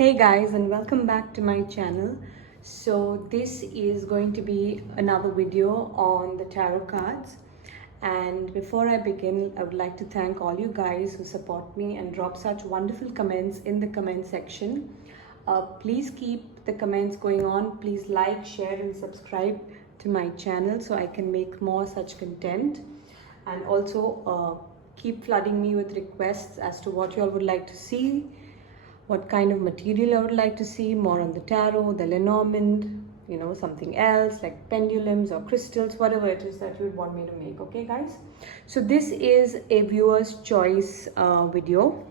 Hey guys, and welcome back to my channel. So this is going to be another video on the tarot cards, and before I begin, I would like to thank all you guys who support me and drop such wonderful comments in the comment section. Please keep the comments going on. Please like, share and subscribe to my channel so I can make more such content, and also keep flooding me with requests as to what you all would like to see, what kind of material I would like to see, more on the tarot, the Lenormand, something else like pendulums or crystals, whatever it is that you would want me to make. Okay guys, so this is a viewer's choice video.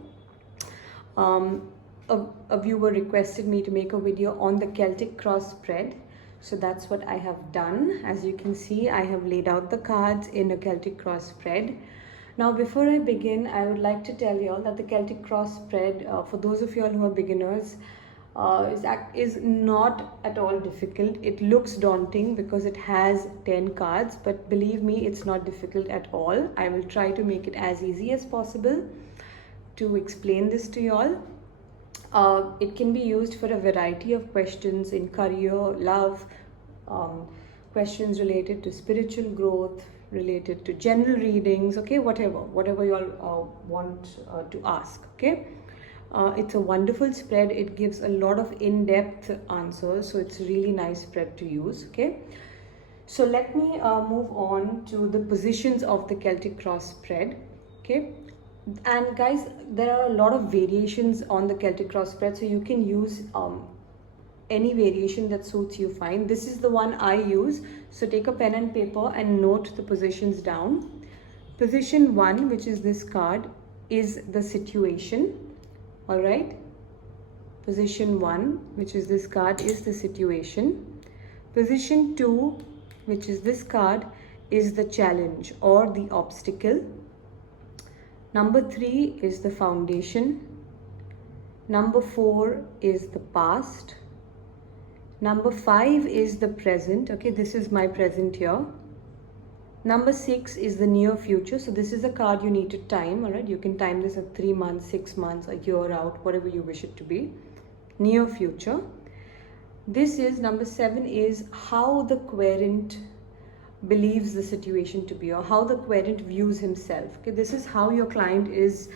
A viewer requested me to make a video on the Celtic Cross Spread, so that's what I have done. As you can see, I have laid out the cards in a Celtic Cross Spread. Now, before I begin, I would like to tell you all that the Celtic Cross Spread, for those of you all who are beginners, is not at all difficult. It looks daunting because it has 10 cards, but believe me, it's not difficult at all. I will try to make it as easy as possible to explain this to you all. It can be used for a variety of questions in career, love, questions related to spiritual growth, related to general readings, okay, whatever you all want to ask, okay. It's a wonderful spread. It gives a lot of in-depth answers, so it's a really nice spread to use, okay. So let me move on to the positions of the Celtic Cross Spread, okay. And guys, there are a lot of variations on the Celtic Cross Spread, so you can use any variation that suits you fine. This is the one I use, so take a pen and paper and note the positions down. Position 1, which is this card, is the situation. All right, position 1, which is this card, is the situation. Position 2, which is this card, is the challenge or the obstacle. Number 3 is the foundation. Number 4 is the past. Number 5 is the present. Okay, this is my present here. Number 6 is the near future. So this is a card you need to time. All right, you can time this at 3 months, 6 months, a year out, whatever you wish it to be. Near future. This is number 7 is how the querent believes the situation to be, or how the querent views himself. Okay, this is how your client is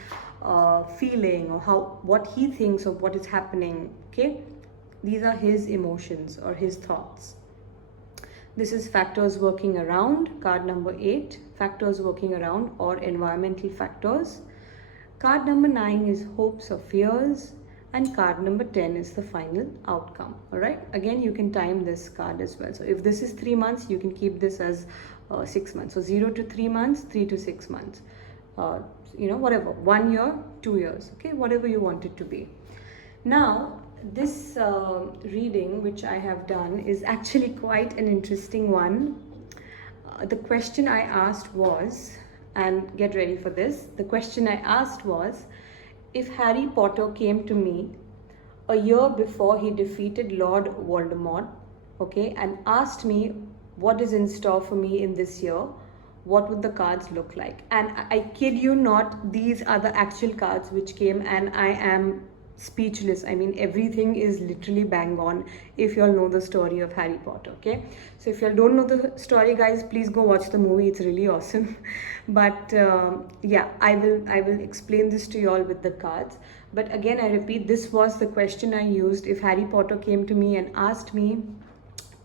feeling, or what he thinks of what is happening. Okay, these are his emotions or his thoughts. This is factors working around, card number 8, factors working around or environmental factors. Card number 9 is hopes or fears, and card number 10 is the final outcome. All right, again, you can time this card as well. So if this is 3 months, you can keep this as 6 months. So 0 to 3 months, 3 to 6 months, whatever, 1 year, 2 years, okay, whatever you want it to be. Now, this reading which I have done is actually quite an interesting one. The question I asked was, and get ready for this, the question I asked was, if Harry Potter came to me a year before he defeated Lord Voldemort, okay, and asked me what is in store for me in this year, what would the cards look like? And I kid you not, these are the actual cards which came, and I am speechless. I mean, everything is literally bang on if you all know the story of Harry Potter, okay. So if you all don't know the story, guys, please go watch the movie. It's really awesome. But yeah, I will explain this to you all with the cards. But again, I repeat, this was the question I used. If Harry Potter came to me and asked me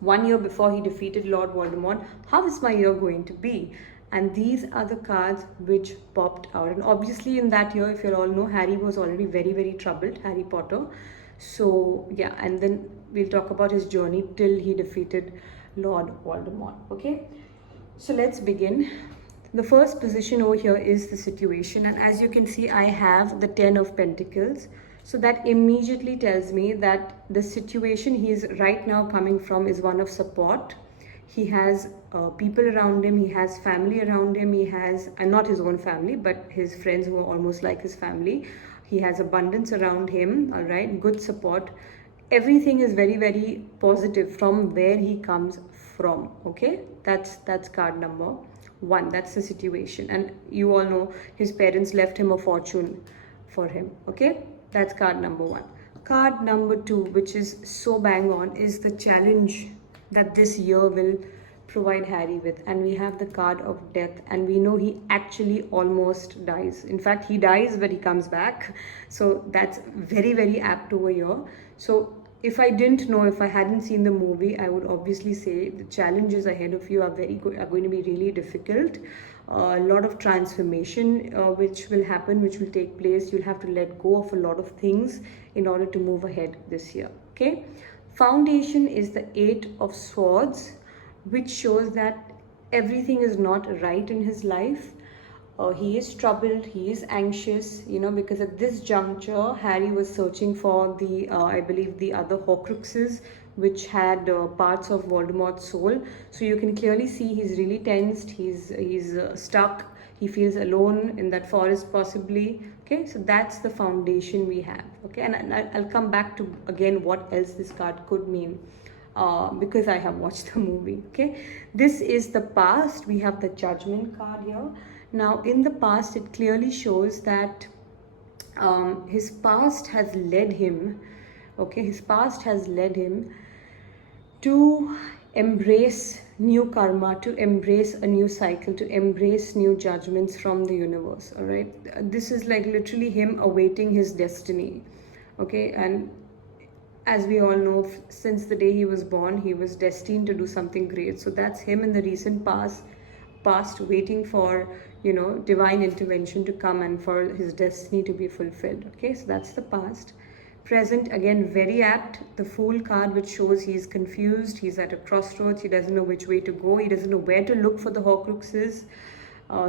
1 year before he defeated Lord Voldemort, how is my year going to be? And these are the cards which popped out. And obviously in that year, if you all know, Harry was already very, very troubled, Harry Potter. So yeah, and then we'll talk about his journey till he defeated Lord Voldemort, okay. So let's begin. The first position over here is the situation, and as you can see, I have the 10 of Pentacles. So that immediately tells me that the situation he is right now coming from is one of support. He has people around him, he has family around him, he has, and not his own family, but his friends who are almost like his family. He has abundance around him, all right, good support. Everything is very, very positive from where he comes from, okay. That's card number 1, that's the situation. And you all know his parents left him a fortune for him, okay. That's card number 1. card number 2, which is so bang on, is the challenge that this year will provide Harry with. And we have the card of death, and we know he actually almost dies. In fact, he dies, but he comes back. So that's very, very apt over here. So if I didn't know, if I hadn't seen the movie, I would obviously say the challenges ahead of you are going to be really difficult. A lot of transformation which will happen, which will take place. You'll have to let go of a lot of things in order to move ahead this year. Okay. Foundation is the 8 of Swords, which shows that everything is not right in his life. He is troubled, he is anxious, because at this juncture, Harry was searching for the, I believe, the other Horcruxes, which had parts of Voldemort's soul. So you can clearly see he's really tensed, he's stuck, he feels alone in that forest possibly. Okay, so that's the foundation we have. Okay, and I'll come back to again what else this card could mean. Because I have watched the movie. Okay, this is the past. We have the Judgment card here. Now in the past, it clearly shows that his past has led him, okay, his past has led him to embrace new karma, to embrace a new cycle, to embrace new judgments from the universe. All right, this is like literally him awaiting his destiny. Okay, and as we all know, since the day he was born, he was destined to do something great. So that's him in the recent past waiting for, divine intervention to come and for his destiny to be fulfilled. Okay, so that's the past. Present, again, very apt. The Fool card, which shows he's confused, he's at a crossroads, he doesn't know which way to go, he doesn't know where to look for the Horcruxes.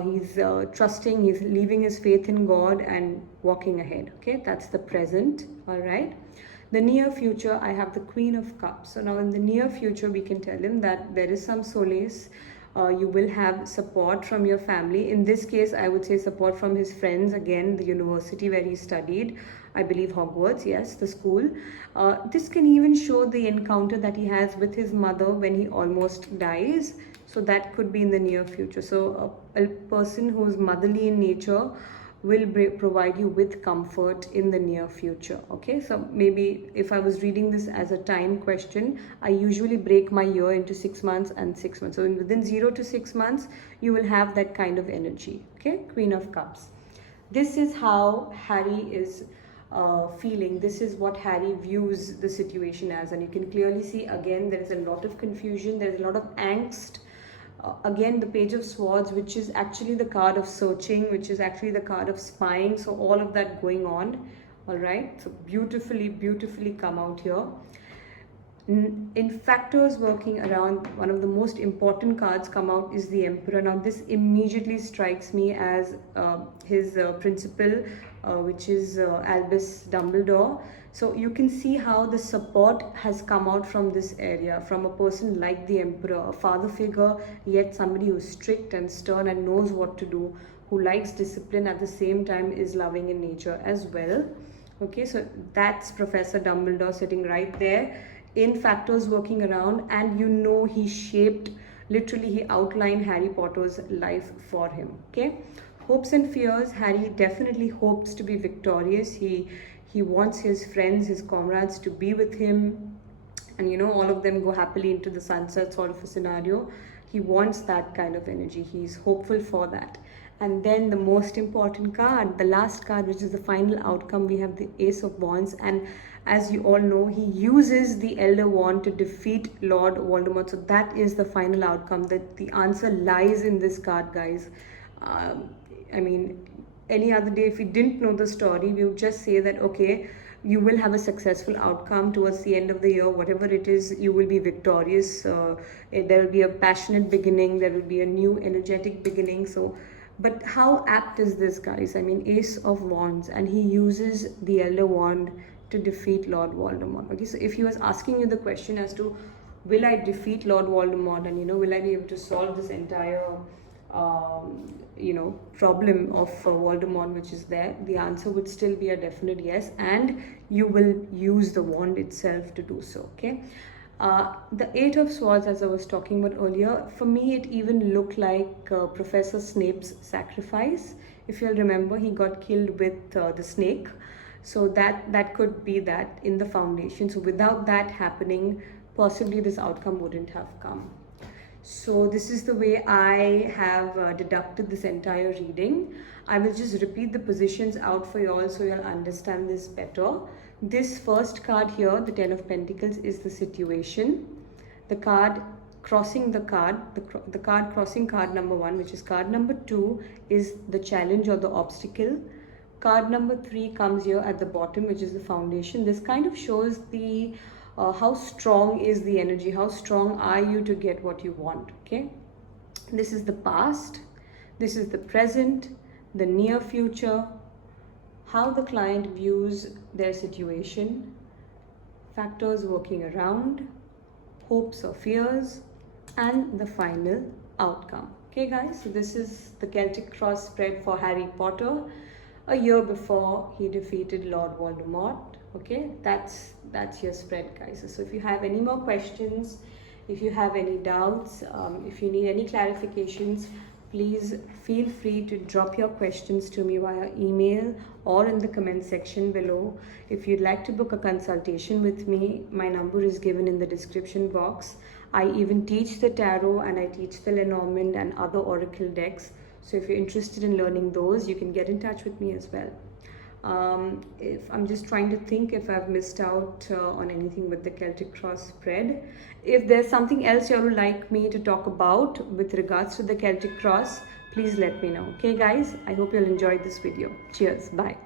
He's trusting, he's leaving his faith in God and walking ahead. Okay, that's the present. All right. The near future, I have the Queen of Cups. So now in the near future, we can tell him that there is some solace. You will have support from your family. In this case, I would say support from his friends, again, the university where he studied. I believe Hogwarts, yes, the school. This can even show the encounter that he has with his mother when he almost dies. So that could be in the near future. So a person who is motherly in nature will provide you with comfort in the near future. Okay, so maybe if I was reading this as a time question, I usually break my year into 6 months and 6 months. So within 0 to 6 months, you will have that kind of energy. Okay, Queen of Cups. This is how Harry is feeling. This is what Harry views the situation as, and you can clearly see again there is a lot of confusion, there is a lot of angst. Again, the Page of Swords, which is actually the card of searching, which is actually the card of spying. So all of that going on. All right, so beautifully come out here. In factors working around, one of the most important cards come out is the Emperor. Now this immediately strikes me as his principal, which is Albus Dumbledore. So you can see how the support has come out from this area, from a person like the Emperor, a father figure, yet somebody who's strict and stern and knows what to do, who likes discipline, at the same time is loving in nature as well. Okay, so that's Professor Dumbledore sitting right there in factors working around, and he shaped, literally he outlined Harry Potter's life for him. Okay, hopes and fears. Harry definitely hopes to be victorious. He wants his friends, his comrades to be with him, and all of them go happily into the sunset sort of a scenario. He wants that kind of energy. He's hopeful for that. And then the most important card, the last card, which is the final outcome, we have the Ace of Wands. And as you all know, he uses the Elder Wand to defeat Lord Voldemort. So that is the final outcome. That the answer lies in this card, guys. I mean, any other day, if we didn't know the story, we would just say that, okay, you will have a successful outcome towards the end of the year, whatever it is, you will be victorious. There will be a passionate beginning, there will be a new energetic beginning. So, but how apt is this, guys? I mean, Ace of Wands, and he uses the Elder Wand to defeat Lord Voldemort. Okay, so if he was asking you the question as to, will I defeat Lord Voldemort, and will I be able to solve this entire problem of Voldemort which is there, the answer would still be a definite yes, and you will use the wand itself to do so. Okay, the Eight of Swords, as I was talking about earlier, for me it even looked like Professor Snape's sacrifice. If you'll remember, he got killed with the snake. So that could be that in the foundation. So without that happening, possibly this outcome wouldn't have come. So this is the way I have deducted this entire reading. I will just repeat the positions out for you all so you'll understand this better. This first card here, the 10 of Pentacles, is the situation. The card crossing the card, the card crossing card number 1, which is card number 2, is the challenge or the obstacle. Card number 3 comes here at the bottom, which is the foundation. This kind of shows the how strong is the energy, how strong are you to get what you want. Okay, this is the past, this is the present, the near future, how the client views their situation, factors working around, hopes or fears, and the final outcome. Okay guys, so this is the Celtic Cross Spread for Harry Potter a year before he defeated Lord Voldemort. Okay, that's your spread, guys. So if you have any more questions, if you have any doubts, if you need any clarifications, please feel free to drop your questions to me via email or in the comment section below. If you'd like to book a consultation with me, my number is given in the description box. I even teach the tarot and I teach the Lenormand and other oracle decks. So if you're interested in learning those, you can get in touch with me as well. If I'm just trying to think if I've missed out on anything with the Celtic Cross Spread. If there's something else you would like me to talk about with regards to the Celtic Cross, please let me know. Okay guys, I hope you'll enjoy this video. Cheers, bye.